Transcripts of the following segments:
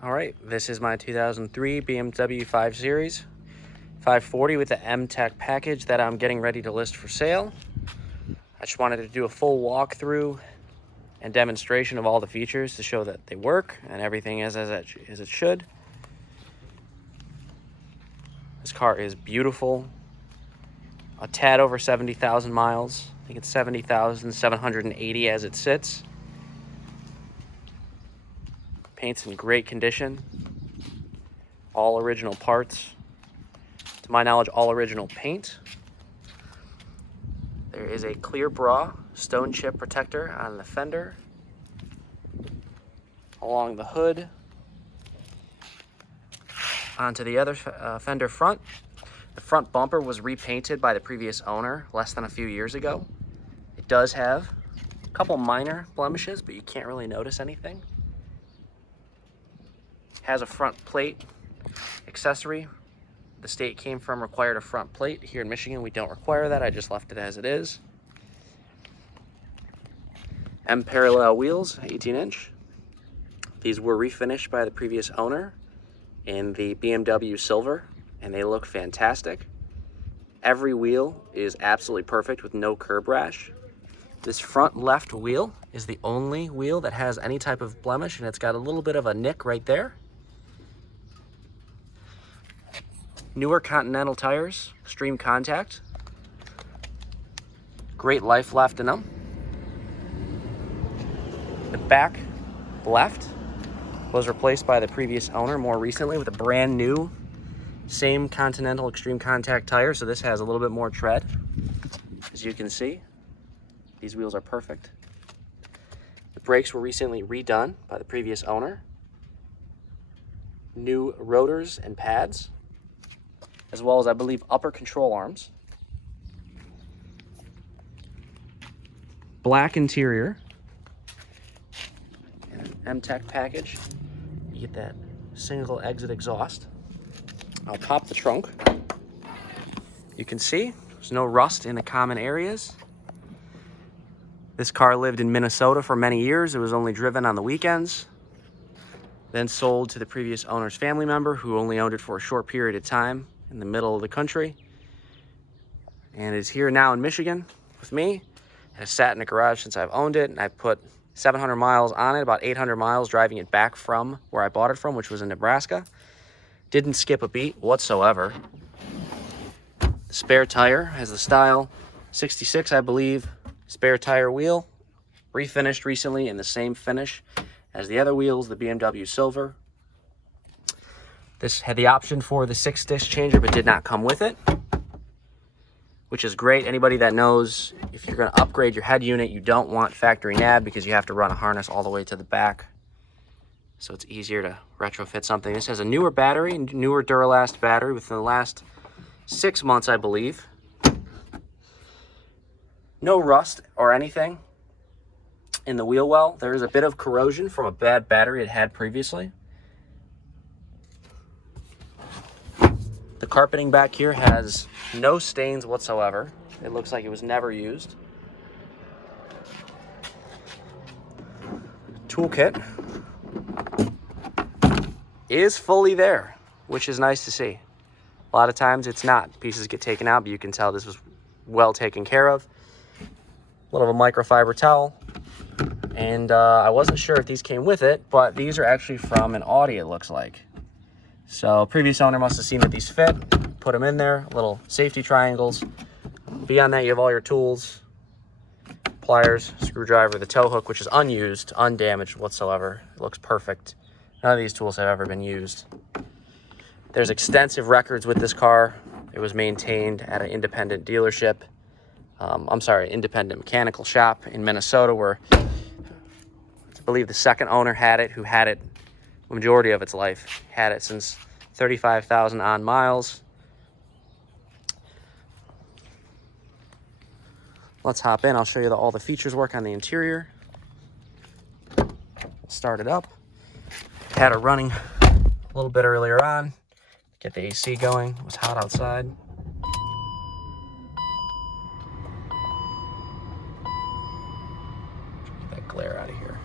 All right, this is my 2003 BMW 5 Series 540 with the M-Tech package that I'm getting ready to list for sale. I just wanted to do a full walkthrough and demonstration of all the features to show that they work and everything is as it should. This car is beautiful. A tad over 70,000 miles. I think it's 70,780 as it sits. Paint's in great condition. All original parts. To my knowledge, all original paint. There is a clear bra stone chip protector on the fender. Along the hood. Onto the other fender front. The front bumper was repainted by the previous owner less than a few years ago. It does have a couple minor blemishes, but you can't really notice anything. Has a front plate accessory. The state came from required a front plate. Here in Michigan, we don't require that. I just left it as it is. M parallel wheels, 18-inch. These were refinished by the previous owner in the BMW silver, and they look fantastic. Every wheel is absolutely perfect with no curb rash. This front left wheel is the only wheel that has any type of blemish, and it's got a little bit of a nick right there. Newer Continental tires, Stream Contact. Great life left in them. The back left was replaced by the previous owner more recently with a brand new, same Continental Extreme Contact tire, so this has a little bit more tread. As you can see, these wheels are perfect. The brakes were recently redone by the previous owner. New rotors and pads, as well as, I believe, upper control arms. Black interior. And an M-Tech package. You get that single exit exhaust. I'll pop the trunk. You can see there's no rust in the common areas. This car lived in Minnesota for many years. It was only driven on the weekends. Then sold to the previous owner's family member who only owned it for a short period of time in the middle of the country. And it's here now in Michigan with me. It has sat in the garage since I've owned it, and I've put 700 miles on it, about 800 miles driving it back from where I bought it from, which was in Nebraska. Didn't skip a beat whatsoever. The spare tire has the style 66, I believe, spare tire wheel. Refinished recently in the same finish as the other wheels, the BMW silver. This had the option for the 6-disc changer, but did not come with it, which is great. Anybody that knows if you're going to upgrade your head unit, you don't want factory nav because you have to run a harness all the way to the back. So it's easier to retrofit something. This has a newer battery, newer Duralast battery within the last 6 months, I believe. No rust or anything in the wheel well. There is a bit of corrosion from a bad battery it had previously. The carpeting back here has no stains whatsoever. It looks like it was never used. Toolkit is fully there, which is nice to see. A lot of times it's not. Pieces get taken out, but you can tell this was well taken care of. A little of a microfiber towel. And I wasn't sure if these came with it, but these are actually from an Audi, it looks like. So previous owner must have seen that these fit, put them in there, little safety triangles. Beyond that, you have all your tools, pliers, screwdriver, the tow hook, which is unused, undamaged whatsoever. It looks perfect. None of these tools have ever been used. There's extensive records with this car. It was maintained at an independent dealership. Independent mechanical shop in Minnesota, where I believe the second owner had it, who had it the majority of its life. Had it since 35,000 on miles. Let's hop in. I'll show you all the features work on the interior. Start it up. Had it running a little bit earlier on. Get the AC going. It was hot outside. Get that glare out of here.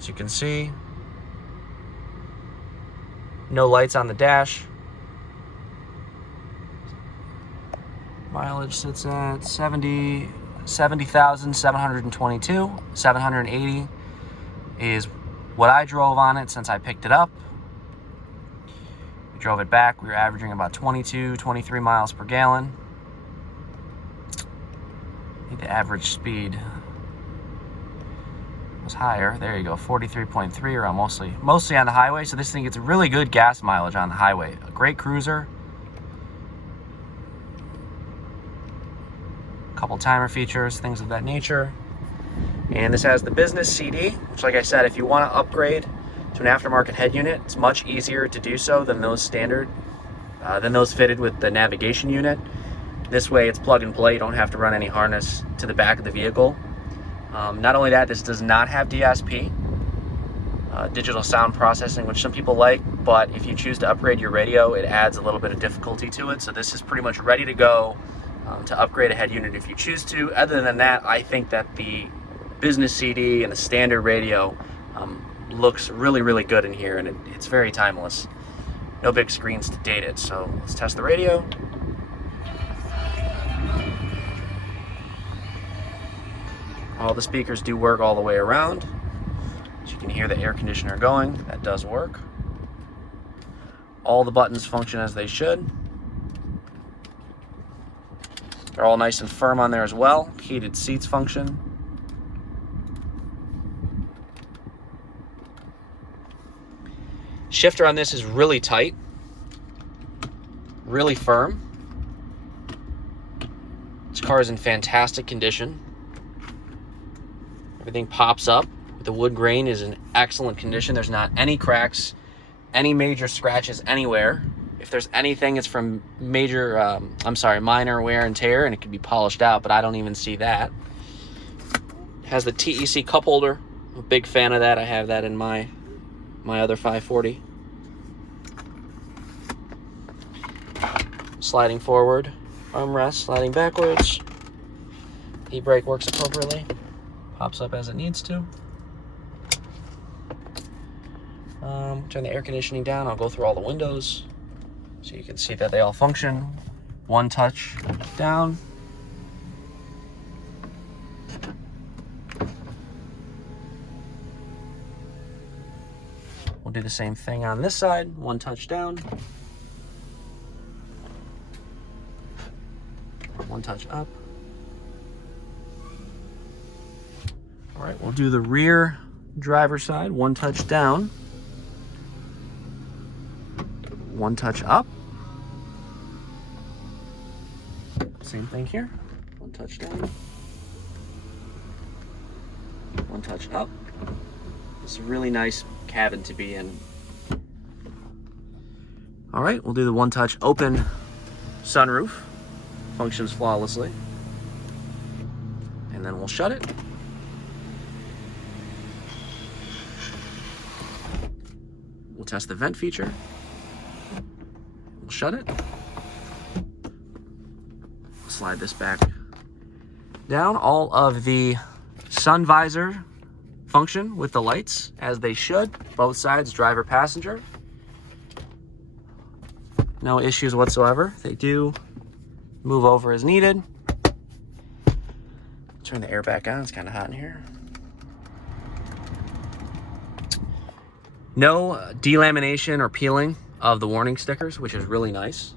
As you can see, no lights on the dash. Mileage sits at 70,722. 780 is what I drove on it since I picked it up. We drove it back. We were averaging about 22, 23 miles per gallon. I think the average speed was higher. There you go, 43.3 around, mostly on the highway. So this thing gets really good gas mileage on the highway. A great cruiser. Couple timer features, things of that nature. And this has the business CD, which, like I said, if you want to upgrade to an aftermarket head unit, it's much easier to do so than those fitted with the navigation unit. This way it's plug and play. You don't have to run any harness to the back of the vehicle. Not only that, this does not have DSP, digital sound processing, which some people like, but if you choose to upgrade your radio, it adds a little bit of difficulty to it. So this is pretty much ready to go to upgrade a head unit if you choose to. Other than that, I think that the business CD and the standard radio looks really, really good in here, and it's very timeless. No big screens to date it. So let's test the radio. All the speakers do work all the way around. As you can hear the air conditioner going, that does work. All the buttons function as they should. They're all nice and firm on there as well. Heated seats function. Shifter on this is really tight, really firm. This car is in fantastic condition. Everything pops up. The wood grain is in excellent condition. There's not any cracks, any major scratches anywhere. If there's anything, it's from minor wear and tear, and it can be polished out, but I don't even see that. It has the TEC cup holder. I'm a big fan of that. I have that in my other 540. Sliding forward, armrest, sliding backwards. E-brake works appropriately. Pops up as it needs to. Turn the air conditioning down. I'll go through all the windows so you can see that they all function. One touch down. We'll do the same thing on this side. One touch down. One touch up. All right, we'll do the rear driver's side. One touch down. One touch up. Same thing here. One touch down. One touch up. It's a really nice cabin to be in. All right, we'll do the one touch open sunroof. Functions flawlessly. And then we'll shut it. We'll test the vent feature. We'll shut it. Slide this back down. All of the sun visor function with the lights as they should. Both sides, driver, passenger. No issues whatsoever. They do move over as needed. Turn the air back on. It's kind of hot in here. No delamination or peeling of the warning stickers, which is really nice.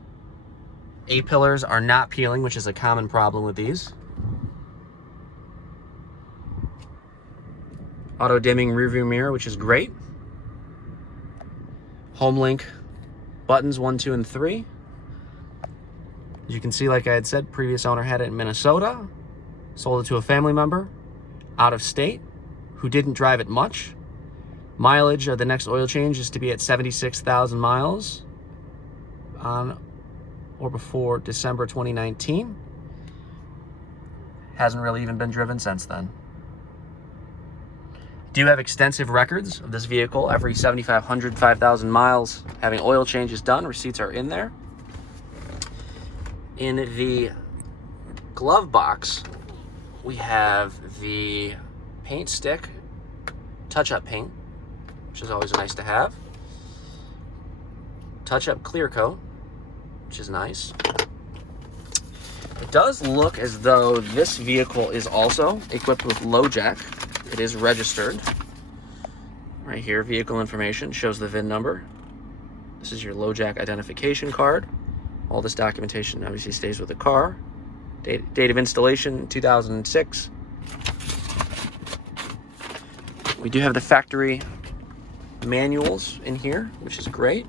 A-pillars are not peeling, which is a common problem with these. Auto-dimming rearview mirror, which is great. Home link buttons 1, 2, and 3. As you can see, like I had said, previous owner had it in Minnesota. Sold it to a family member out of state who didn't drive it much. Mileage of the next oil change is to be at 76,000 miles on or before December 2019. Hasn't really even been driven since then. Do have extensive records of this vehicle. Every 7,500, 5,000 miles having oil changes done. Receipts are in there. In the glove box, we have the paint stick touch-up paint, which is always nice to have. Touch-up clear coat, which is nice. It does look as though this vehicle is also equipped with low jack. It is registered. Right here, vehicle information shows the VIN number. This is your low jack identification card. All this documentation obviously stays with the car. Date of installation, 2006. We do have the factory manuals in here, which is great.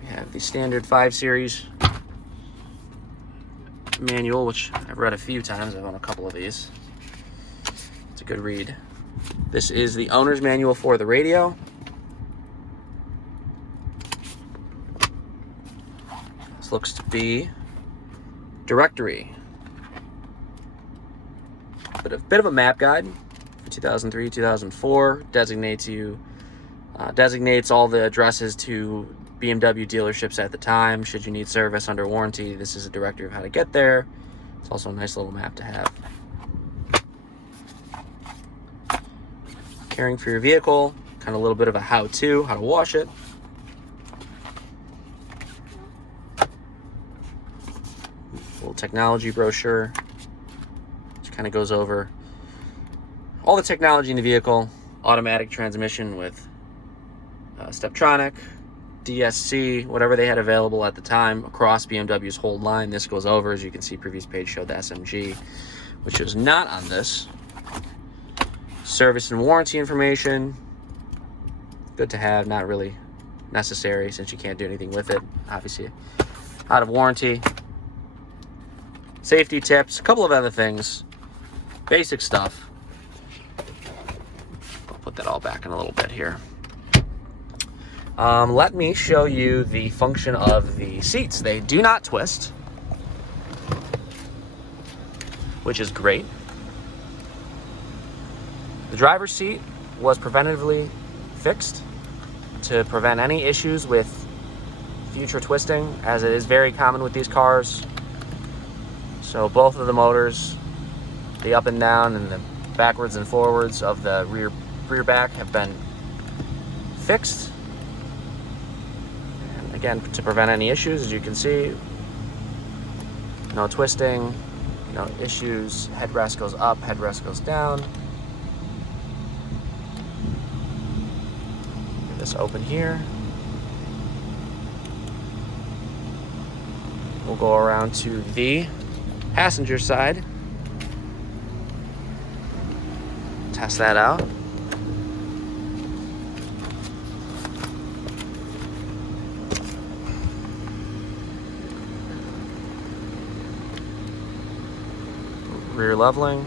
We have the standard 5 Series manual, which I've read a few times. I've owned a couple of these. It's a good read. This is the owner's manual for the radio. This looks to be directory. But a bit of a map guide for 2003, 2004. Designates all the addresses to BMW dealerships at the time. Should you need service under warranty, this is a directory of how to get there. It's also a nice little map to have. Caring for your vehicle, kind of a little bit of a how-to, how to wash it. Little technology brochure, which kind of goes over all the technology in the vehicle. Automatic transmission with Steptronic, DSC, whatever they had available at the time across BMW's whole line. This goes over, as you can see, previous page showed the SMG, which is not on this. Service and warranty information, good to have, not really necessary since you can't do anything with it, obviously out of warranty. Safety tips, a couple of other things, basic stuff. I'll put that all back in a little bit here. Let me show you the function of the seats. They do not twist, which is great. The driver's seat was preventatively fixed to prevent any issues with future twisting, as it is very common with these cars. So both of the motors, the up and down and the backwards and forwards of the rear back, have been fixed. And again, to prevent any issues, as you can see, no twisting, no issues. Headrest goes up, headrest goes down. Get this open here. We'll go around to the passenger side. Test that out. Rear leveling.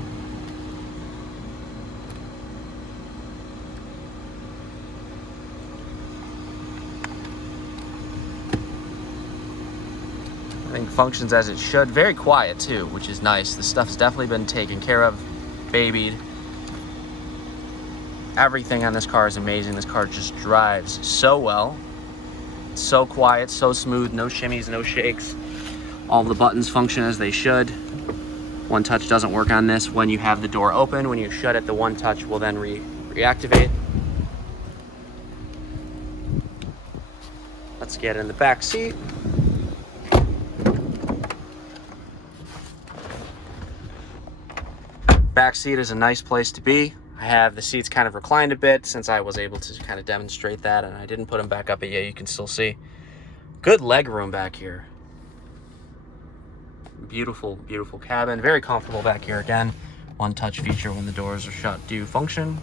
I think functions as it should. Very quiet too, which is nice. This stuff's definitely been taken care of, babied. Everything on this car is amazing. This car just drives so well. It's so quiet, so smooth, no shimmies, no shakes. All the buttons function as they should. One touch doesn't work on this when you have the door open. When you shut it, the one touch will then reactivate. Let's get in the back seat. Back seat is a nice place to be. I have the seats kind of reclined a bit since I was able to kind of demonstrate that, and I didn't put them back up, but yeah, you can still see. Good leg room back here. Beautiful, beautiful cabin. Very comfortable back here again. One touch feature when the doors are shut do function.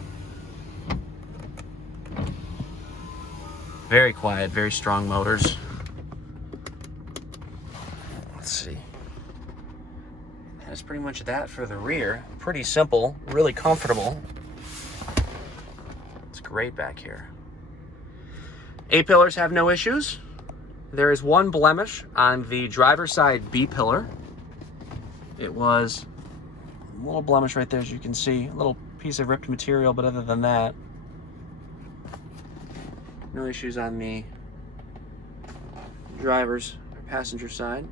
Very quiet, very strong motors. Let's see. That's pretty much that for the rear. Pretty simple, really comfortable. It's great back here. A-pillars have no issues. There is one blemish on the driver's side B-pillar. It was a little blemish right there, as you can see. A little piece of ripped material, but other than that, no issues on the driver's or passenger side.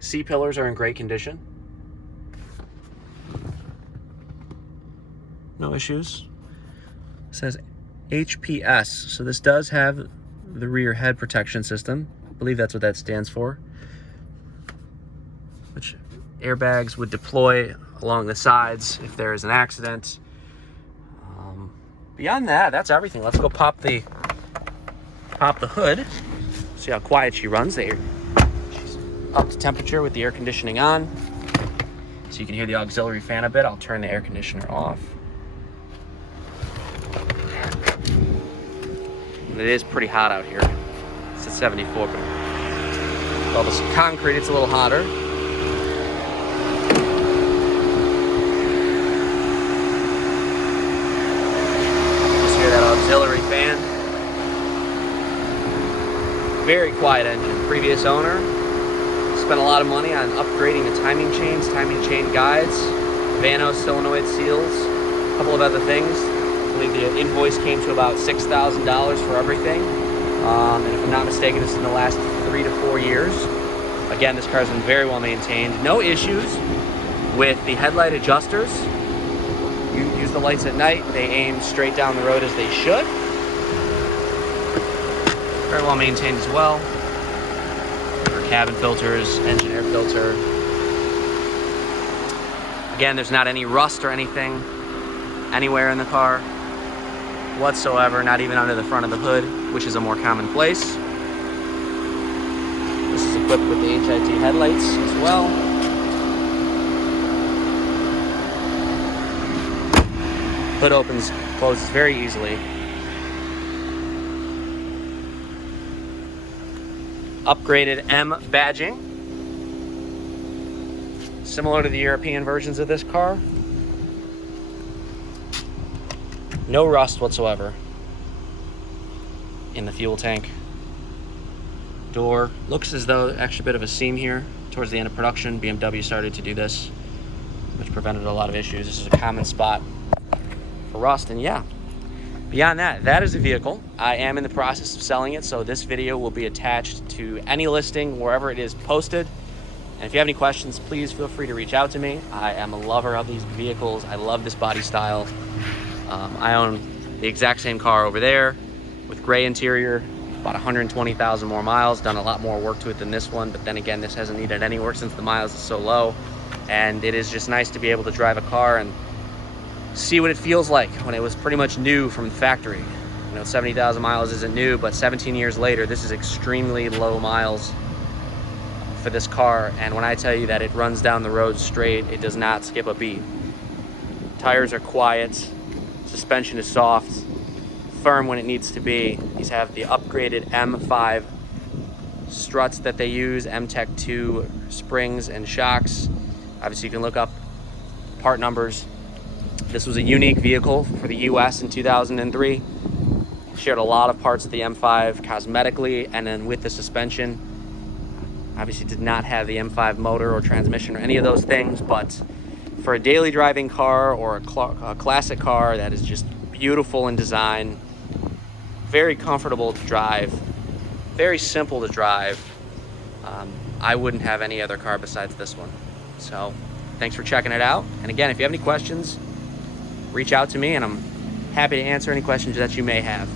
C-pillars are in great condition. no issues. It says HPS, so this does have the rear head protection system. I believe that's what that stands for. Which airbags would deploy along the sides if there is an accident. Beyond that, that's everything. Let's go pop the hood. See how quiet she runs. She's up to temperature with the air conditioning on. So you can hear the auxiliary fan a bit. I'll turn the air conditioner off. And it is pretty hot out here. It's at 74, but with all this concrete, it's a little hotter. Just hear that auxiliary fan. Very quiet engine. Previous owner spent a lot of money on upgrading the timing chains, timing chain guides, Vanos solenoid seals, a couple of other things. I believe the invoice came to about $6,000 for everything. And if I'm not mistaken, this is in the last 3 to 4 years. Again, this car has been very well maintained. No issues with the headlight adjusters. You use the lights at night, they aim straight down the road as they should. Very well maintained as well. Our cabin filters, engine air filter. Again, there's not any rust or anything anywhere in the car whatsoever, not even under the front of the hood, which is a more common place. This is equipped with the HID headlights as well. Hood opens, closes very easily. Upgraded M badging, similar to the European versions of this car. No rust whatsoever in the fuel tank. Door looks as though actually a bit of a seam here. Towards the end of production, BMW started to do this, which prevented a lot of issues. This is a common spot for rust, and yeah. Beyond that, that is the vehicle. I am in the process of selling it, so this video will be attached to any listing wherever it is posted. And if you have any questions, please feel free to reach out to me. I am a lover of these vehicles. I love this body style. I own the exact same car over there with gray interior, about 120,000 more miles, done a lot more work to it than this one, but then again, this hasn't needed any work since the miles is so low. And it is just nice to be able to drive a car and see what it feels like when it was pretty much new from the factory. You know, 70,000 miles isn't new, but 17 years later, this is extremely low miles for this car. And when I tell you that it runs down the road straight, it does not skip a beat. Tires are quiet, suspension is soft, firm when it needs to be. These have the upgraded M5 struts that they use, M-Tech 2 springs and shocks. Obviously, you can look up part numbers. This was a unique vehicle for the US in 2003. Shared a lot of parts of the M5 cosmetically, and then with the suspension. Obviously did not have the M5 motor or transmission or any of those things, but for a daily driving car or a classic car that is just beautiful in design, very comfortable to drive, very simple to drive, I wouldn't have any other car besides this one. So thanks for checking it out. And again, if you have any questions, reach out to me and I'm happy to answer any questions that you may have.